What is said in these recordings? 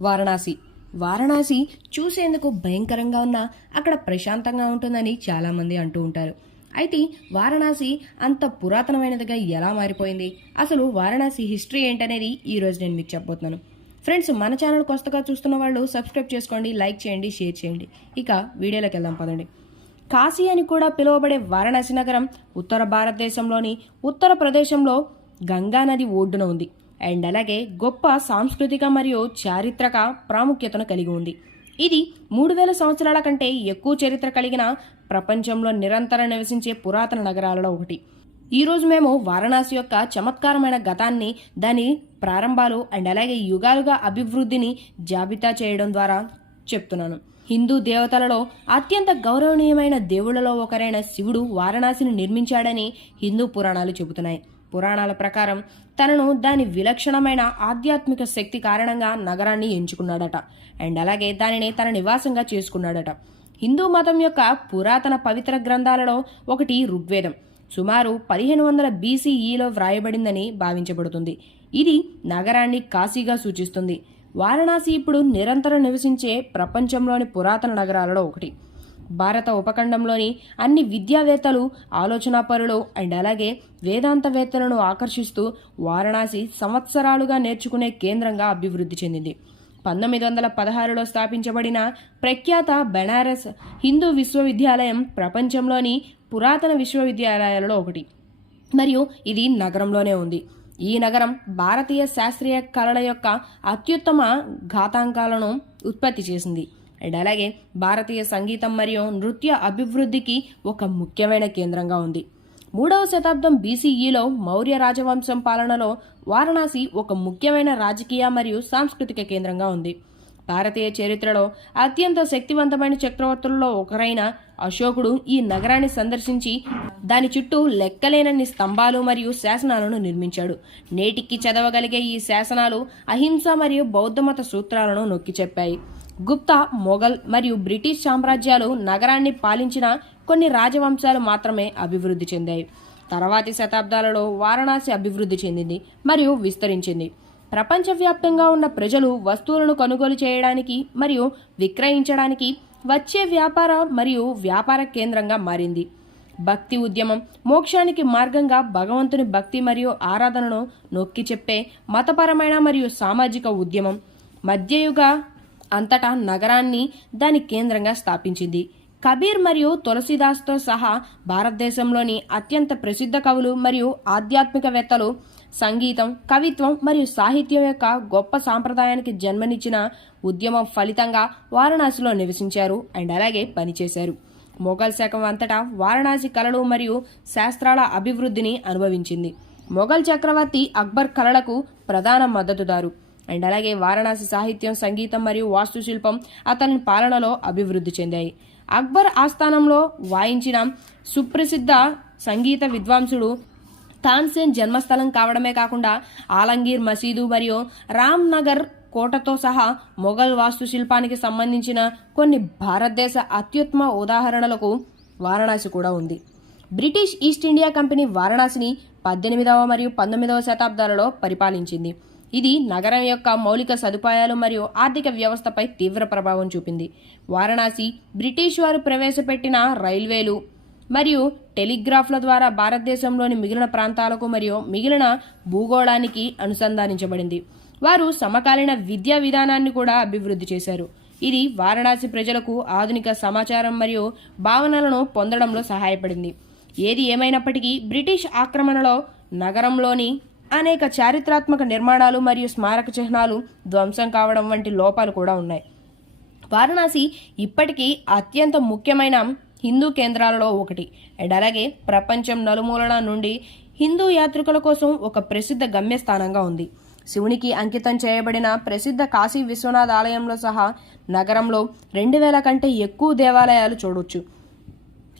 వారణాసి. వారణాసి చూసేందుకు భయంకరంగా ఉన్నా అక్కడ ప్రశాంతంగా ఉంటుందని చాలామంది అంటూ ఉంటారు. అయితే వారణాసి అంత పురాతనమైనదిగా ఎలా మారిపోయింది? అసలు వారణాసి హిస్టరీ ఏంటనేది ఈరోజు నేను మీకు చెప్పబోతున్నాను. ఫ్రెండ్స్ మన ఛానల్ కొత్తగా చూస్తున్న వాళ్ళు సబ్స్క్రైబ్ చేసుకోండి లైక్ చేయండి షేర్ చేయండి. ఇక వీడియోలోకి వెళ్దాం పదండి. కాశీ అని కూడా పిలువబడే వారణాసి నగరం ఉత్తర భారతదేశంలోని ఉత్తరప్రదేశంలో గంగా నది ఒడ్డున ఉంది. అండ్ అలాగే గొప్ప సాంస్కృతిక మరియు చారిత్రక ప్రాముఖ్యతను కలిగి ఉంది. ఇది మూడు వేల సంవత్సరాల కంటే ఎక్కువ చరిత్ర కలిగిన ప్రపంచంలో నిరంతరం నివసించే పురాతన నగరాలలో ఒకటి. ఈరోజు మేము వారణాసి యొక్క చమత్కారమైన గతాన్ని దాని ప్రారంభాలు అండ్ అలాగే యుగాలుగా అభివృద్ధిని జాబితా చేయడం ద్వారా చెప్తున్నాను. హిందూ దేవతలలో అత్యంత గౌరవనీయమైన దేవుళ్ళలో ఒకరైన శివుడు వారణాసిని నిర్మించాడని హిందూ పురాణాలు చెబుతున్నాయి. పురాణాల ప్రకారం తనను దాని విలక్షణమైన ఆధ్యాత్మిక శక్తి కారణంగా నగరాన్ని ఎంచుకున్నాడట. అండ్ అలాగే దానిని తన నివాసంగా చేసుకున్నాడట. హిందూ మతం యొక్క పురాతన పవిత్ర గ్రంథాలలో ఒకటి ఋగ్వేదం. సుమారు పదిహేను వందల బీసీఈలో వ్రాయబడిందని భావించబడుతుంది. ఇది నగరాన్ని కాశీగా సూచిస్తుంది. వారణాసి ఇప్పుడు నిరంతరం నివసించే ప్రపంచంలోని పురాతన నగరాలలో ఒకటి. భారత ఉపఖండంలోని అన్ని విద్యావేత్తలు ఆలోచనాపరులు అండ్ అలాగే వేదాంతవేత్తలను ఆకర్షిస్తూ వారణాసి సంవత్సరాలుగా నేర్చుకునే కేంద్రంగా అభివృద్ధి చెందింది. పంతొమ్మిది వందల పదహారులో స్థాపించబడిన ప్రఖ్యాత బెనారస్ హిందూ విశ్వవిద్యాలయం ప్రపంచంలోని పురాతన విశ్వవిద్యాలయాలలో ఒకటి. మరియు ఇది నగరంలోనే ఉంది. ఈ నగరం భారతీయ శాస్త్రీయ కళల యొక్క అత్యుత్తమ ఘాతాంకాలను ఉత్పత్తి చేసింది. అండ్ అలాగే భారతీయ సంగీతం మరియు నృత్య అభివృద్ధికి ఒక ముఖ్యమైన కేంద్రంగా ఉంది. మూడవ శతాబ్దం బీసీఈలో మౌర్య రాజవంశం పాలనలో వారణాసి ఒక ముఖ్యమైన రాజకీయ మరియు సాంస్కృతిక కేంద్రంగా ఉంది. భారతీయ చరిత్రలో అత్యంత శక్తివంతమైన చక్రవర్తులలో ఒకరైన అశోకుడు ఈ నగరాన్ని సందర్శించి దాని చుట్టూ లెక్కలేనన్ని స్తంభాలు మరియు శాసనాలను నిర్మించాడు. నేటికి చదవగలిగే ఈ శాసనాలు అహింస మరియు బౌద్ధమత సూత్రాలను నొక్కి చెప్పాయి గుప్తా మొఘల్ మరియు బ్రిటిష్ సామ్రాజ్యాలు నగరాన్ని పాలించిన కొన్ని రాజవంశాలు మాత్రమే అభివృద్ధి చెందాయి. తర్వాతి శతాబ్దాలలో వారణాసి అభివృద్ధి చెందింది మరియు విస్తరించింది. ప్రపంచవ్యాప్తంగా ఉన్న ప్రజలు వస్తువులను కొనుగోలు చేయడానికి మరియు విక్రయించడానికి వచ్చే వ్యాపార మరియు వ్యాపార కేంద్రంగా మారింది. భక్తి ఉద్యమం మోక్షానికి మార్గంగా భగవంతుని భక్తి మరియు ఆరాధనను నొక్కి చెప్పే మతపరమైన మరియు సామాజిక ఉద్యమం మధ్యయుగ అంతటా నగరాన్ని దాని కేంద్రంగా స్థాపించింది. కబీర్ మరియు తులసిదాస్తో సహా భారతదేశంలోని అత్యంత ప్రసిద్ధ కవులు మరియు ఆధ్యాత్మికవేత్తలు సంగీతం కవిత్వం మరియు సాహిత్యం యొక్క గొప్ప సాంప్రదాయానికి జన్మనిచ్చిన ఉద్యమం ఫలితంగా వారణాసిలో నివసించారు అండ్ అలాగే పనిచేశారు. మొఘల్ శకం అంతటా వారణాసి కళలు మరియు శాస్త్రాల అభివృద్ధిని అనుభవించింది. మొఘల్ చక్రవర్తి అక్బర్ కళలకు ప్రధాన మద్దతుదారు. అండ్ అలాగే వారణాసి సాహిత్యం సంగీతం మరియు వాస్తుశిల్పం అతని పాలనలో అభివృద్ధి చెందాయి. అక్బర్ ఆస్థానంలో వాయించిన సుప్రసిద్ధ సంగీత విద్వాంసుడు తాన్సేన్ జన్మస్థలం కావడమే కాకుండా ఆలంగీర్ మసీదు మరియు రామ్ నగర్ కోటతో సహా మొఘల్ వాస్తుశిల్పానికి సంబంధించిన కొన్ని భారతదేశ అత్యుత్తమ ఉదాహరణలకు వారణాసి కూడా ఉంది. బ్రిటిష్ ఈస్ట్ ఇండియా కంపెనీ వారణాసిని పద్దెనిమిదవ మరియు పంతొమ్మిదవ శతాబ్దాలలో పరిపాలించింది. ఇది నగరం యొక్క మౌలిక సదుపాయాలు మరియు ఆర్థిక వ్యవస్థపై తీవ్ర ప్రభావం చూపింది. వారణాసి బ్రిటిష్ వారు ప్రవేశపెట్టిన రైల్వేలు మరియు టెలిగ్రాఫ్ల ద్వారా భారతదేశంలోని మిగిలిన ప్రాంతాలకు మరియు మిగిలిన భూగోళానికి అనుసంధానించబడింది. వారు సమకాలీన విద్యా విధానాన్ని కూడా అభివృద్ధి చేశారు. ఇది వారణాసి ప్రజలకు ఆధునిక సమాచారం మరియు భావనలను పొందడంలో సహాయపడింది. ఏది ఏమైనప్పటికీ బ్రిటిష్ ఆక్రమణలో నగరంలోని అనేక చారిత్రాత్మక నిర్మాణాలు మరియు స్మారక చిహ్నాలు ధ్వంసం కావడం వంటి లోపాలు కూడా ఉన్నాయి. వారణాసి ఇప్పటికీ అత్యంత ముఖ్యమైన హిందూ కేంద్రాలలో ఒకటి. అండ్ అలాగే ప్రపంచం నలుమూలల నుండి హిందూ యాత్రికుల కోసం ఒక ప్రసిద్ధ గమ్యస్థానంగా ఉంది. శివునికి అంకితం చేయబడిన ప్రసిద్ధ కాశీ విశ్వనాథ్ ఆలయంలో సహా నగరంలో రెండు వేల కంటే ఎక్కువ దేవాలయాలు చూడవచ్చు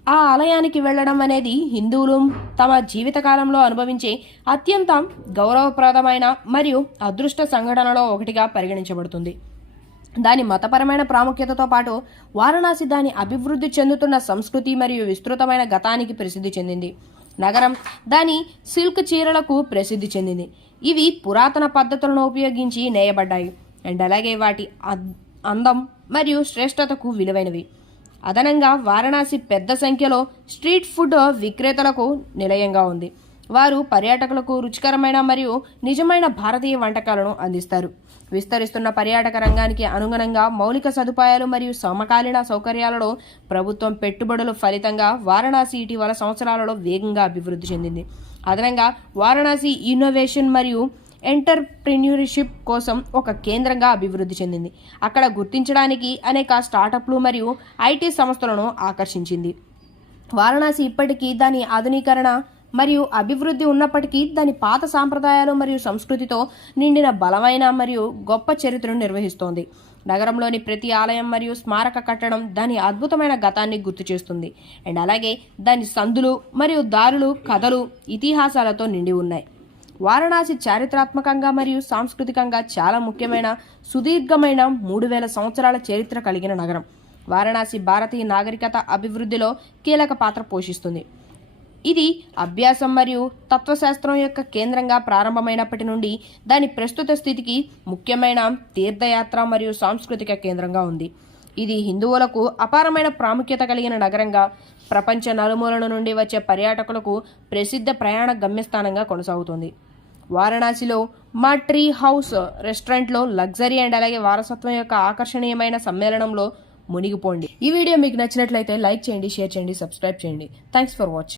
ఆ ఆలయానికి వెళ్ళడం అనేది హిందువులు తమ జీవితకాలంలో అనుభవించే అత్యంత గౌరవప్రదమైన మరియు అదృష్ట సంఘటనలో ఒకటిగా పరిగణించబడుతుంది. దాని మతపరమైన ప్రాముఖ్యతతో పాటు వారణాసి దాని అభివృద్ధి చెందుతున్న సంస్కృతి మరియు విస్తృతమైన గతానికి ప్రసిద్ధి చెందింది. నగరం దాని సిల్క్ చీరలకు ప్రసిద్ధి చెందింది. ఇవి పురాతన పద్ధతులను ఉపయోగించి నేయబడ్డాయి. అండ్ అలాగే వాటి అందం మరియు శ్రేష్టతకు విలువైనవి. అదనంగా వారణాసి పెద్ద సంఖ్యలో స్ట్రీట్ ఫుడ్ విక్రేతలకు నిలయంగా ఉంది. వారు పర్యాటకులకు రుచికరమైన మరియు నిజమైన భారతీయ వంటకాలను అందిస్తారు. విస్తరిస్తున్న పర్యాటక రంగానికి అనుగుణంగా మౌలిక సదుపాయాలు మరియు సమకాలీన సౌకర్యాలలో ప్రభుత్వం పెట్టుబడుల ఫలితంగా వారణాసి ఇటీవల సంవత్సరాలలో వేగంగా అభివృద్ధి చెందింది. అదనంగా వారణాసి ఇన్నోవేషన్ మరియు ఎంటర్ప్రెన్యూర్షిప్ కోసం ఒక కేంద్రంగా అభివృద్ధి చెందింది. అక్కడ గుర్తించడానికి అనేక స్టార్టప్లు మరియు ఐటీ సంస్థలను ఆకర్షించింది. వారణాసి ఇప్పటికీ దాని ఆధునీకరణ మరియు అభివృద్ధి ఉన్నప్పటికీ దాని పాత సాంప్రదాయాలు మరియు సంస్కృతితో నిండిన బలమైన మరియు గొప్ప చరిత్రను నిర్వహిస్తోంది. నగరంలోని ప్రతి ఆలయం మరియు స్మారక కట్టడం దాని అద్భుతమైన గతాన్ని గుర్తు చేస్తుంది. అండ్ అలాగే దాని సందులు మరియు దారులు కథలు ఇతిహాసాలతో నిండి ఉన్నాయి. వారణాసి చారిత్రాత్మకంగా మరియు సాంస్కృతికంగా చాలా ముఖ్యమైన సుదీర్ఘమైన మూడు వేల సంవత్సరాల చరిత్ర కలిగిన నగరం. వారణాసి భారతీయ నాగరికత అభివృద్ధిలో కీలక పాత్ర పోషిస్తుంది. ఇది అభ్యాసం మరియు తత్వశాస్త్రం యొక్క కేంద్రంగా ప్రారంభమైనప్పటి నుండి దాని ప్రస్తుత స్థితికి ముఖ్యమైన తీర్థయాత్ర మరియు సాంస్కృతిక కేంద్రంగా ఉంది. ఇది హిందువులకు అపారమైన ప్రాముఖ్యత కలిగిన నగరంగా ప్రపంచ నలుమూలల నుండి వచ్చే పర్యాటకులకు ప్రసిద్ధ ప్రయాణ గమ్యస్థానంగా కొనసాగుతుంది. వారణాసిలో మా ట్రీ హౌస్ రెస్టారెంట్లో లగ్జరీ అండ్ అలాగే వారసత్వం యొక్క ఆకర్షణీయమైన సమ్మేళనంలో మునిగిపోండి. ఈ వీడియో మీకు నచ్చినట్లయితే లైక్ చేయండి షేర్ చేయండి సబ్స్క్రైబ్ చేయండి. Thanks for watching